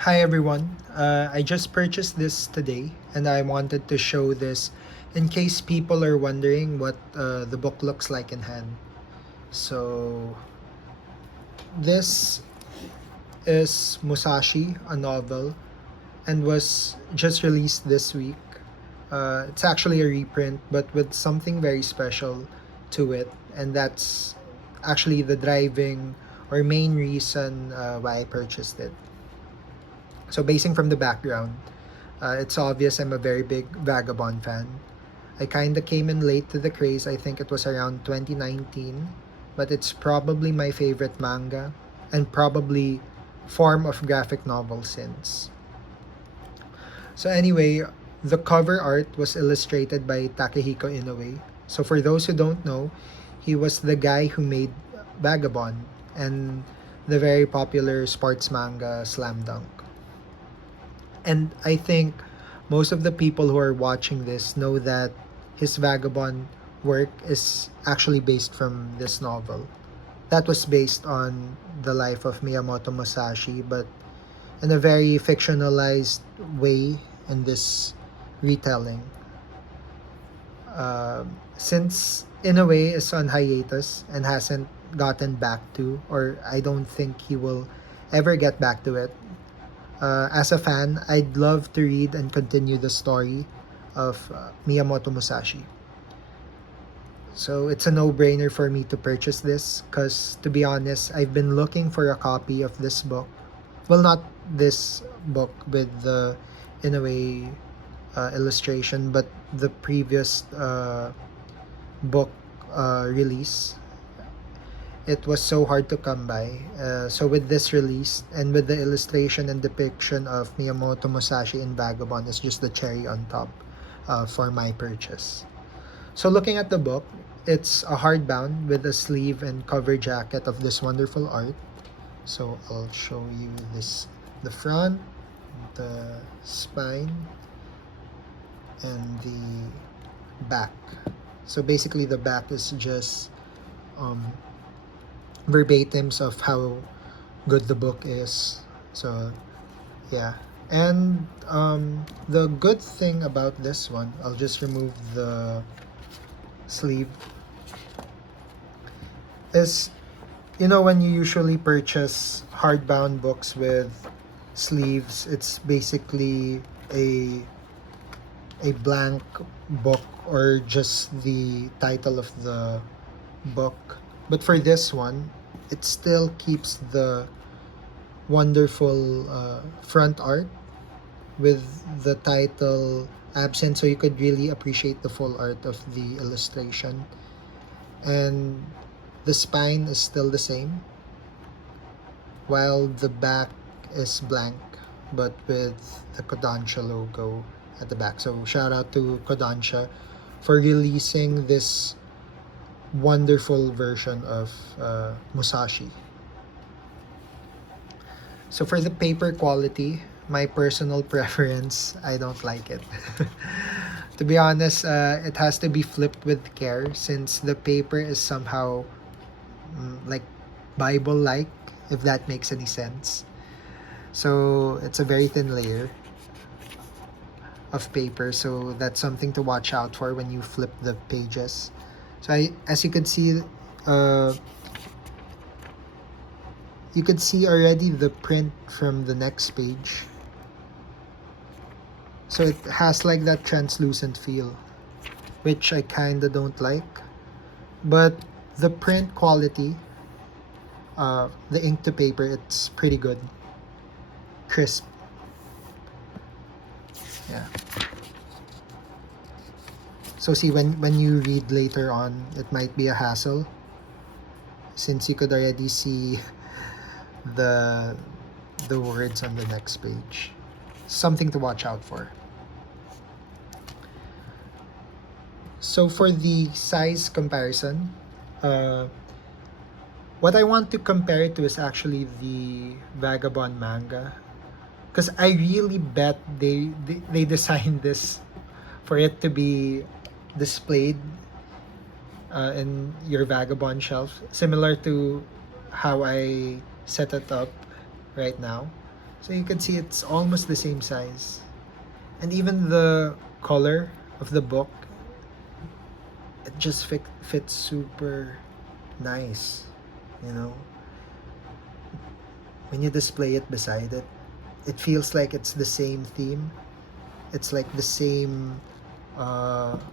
Hi everyone. I just purchased this today and I wanted to show this in case people are wondering what the book looks like in hand. So this is Musashi, a novel, and was just released this week. It's actually a reprint but with something very special to it, and that's actually the driving or main reason why I purchased it. So basing from the background, it's obvious I'm a very big Vagabond fan. I kinda came in late to the craze, I think it was around 2019, but it's probably my favorite manga and probably form of graphic novel since. So anyway, the cover art was illustrated by Takehiko Inoue. So for those who don't know, he was the guy who made Vagabond and the very popular sports manga Slam Dunk. And I think most of the people who are watching this know that his Vagabond work is actually based from this novel. That was based on the life of Miyamoto Musashi, but in a very fictionalized way in this retelling. Since Inuoe is on hiatus and hasn't gotten back to, or I don't think he will ever get back to it, as a fan, I'd love to read and continue the story of Miyamoto Musashi. So it's a no-brainer for me to purchase this because, to be honest, I've been looking for a copy of this book. Well, not this book with the, in a way, illustration, but the previous book release. It was so hard to come by. So with this release and with the illustration and depiction of Miyamoto Musashi in Vagabond is just the cherry on top for my purchase. So looking at the book, it's a hardbound with a sleeve and cover jacket of this wonderful art. So I'll show you this, the front, the spine, and the back. So basically the back is just verbatims of how good the book is. So yeah. And the good thing about this one, I'll just remove the sleeve, is, you know, when you usually purchase hardbound books with sleeves, it's basically a blank book or just the title of the book. But for this one, it still keeps the wonderful front art with the title absent, so you could really appreciate the full art of the illustration. And the spine is still the same, while the back is blank, but with the Kodansha logo at the back. So shout out to Kodansha for releasing this wonderful version of Musashi. So for the paper quality, my personal preference, I don't like it. To be honest, it has to be flipped with care since the paper is somehow like Bible-like, if that makes any sense. So it's a very thin layer of paper, so that's something to watch out for when you flip the pages. So as you could see, you could see already the print from the next page. So it has like that translucent feel, which I kinda don't like. But the print quality, the ink to paper, it's pretty good. Crisp. Yeah. So see, when you read later on, it might be a hassle since you could already see the words on the next page. Something to watch out for. So for the size comparison, what I want to compare it to is actually the Vagabond manga, because I really bet they designed this for it to be displayed in your Vagabond shelf, similar to how I set it up right now. So you can see it's almost the same size. And even the color of the book, it just fits super nice, you know. When you display it beside it, it feels like it's the same theme. It's like the same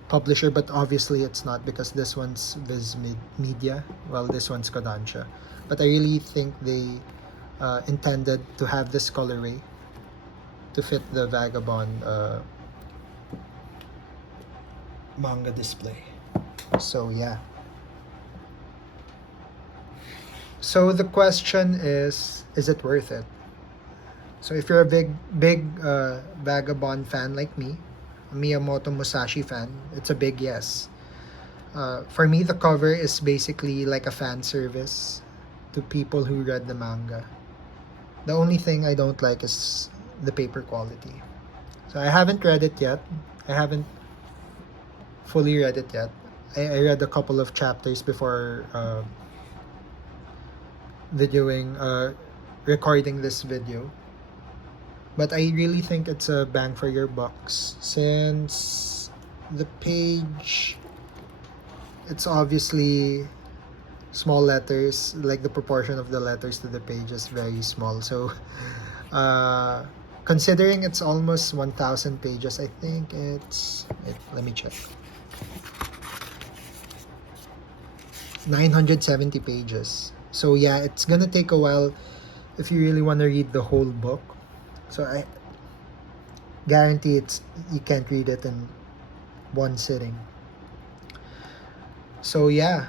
publisher, but obviously it's not because this one's Viz Media, while this one's Kodansha. But I really think they intended to have this colorway to fit the Vagabond manga display. So yeah. So the question is it worth it? So if you're a big Vagabond fan like me, a Miyamoto Musashi fan, it's a big yes. For me, the cover is basically like a fan service to people who read the manga. The only thing I don't like is the paper quality. So I haven't read it yet. I haven't fully read it yet. I read a couple of chapters before recording this video. But I really think it's a bang for your bucks since the page, it's obviously small letters, like the proportion of the letters to the page is very small. So considering it's almost 1,000 pages, I think it's, let me check, 970 pages. So yeah, it's gonna take a while if you really want to read the whole book. So I guarantee you can't read it in one sitting. So yeah,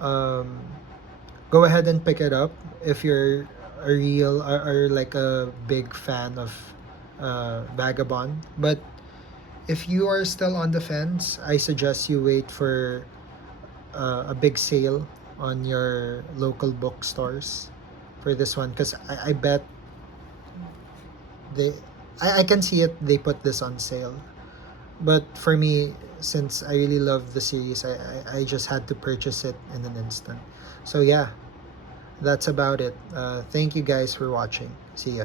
go ahead and pick it up if you're a real or like a big fan of Vagabond. But if you are still on the fence, I suggest you wait for a big sale on your local bookstores for this one, because I bet I can see it, they put this on sale. But for me, since I really love the series, I just had to purchase it in an instant. So yeah, that's about it. Thank you guys for watching. See ya.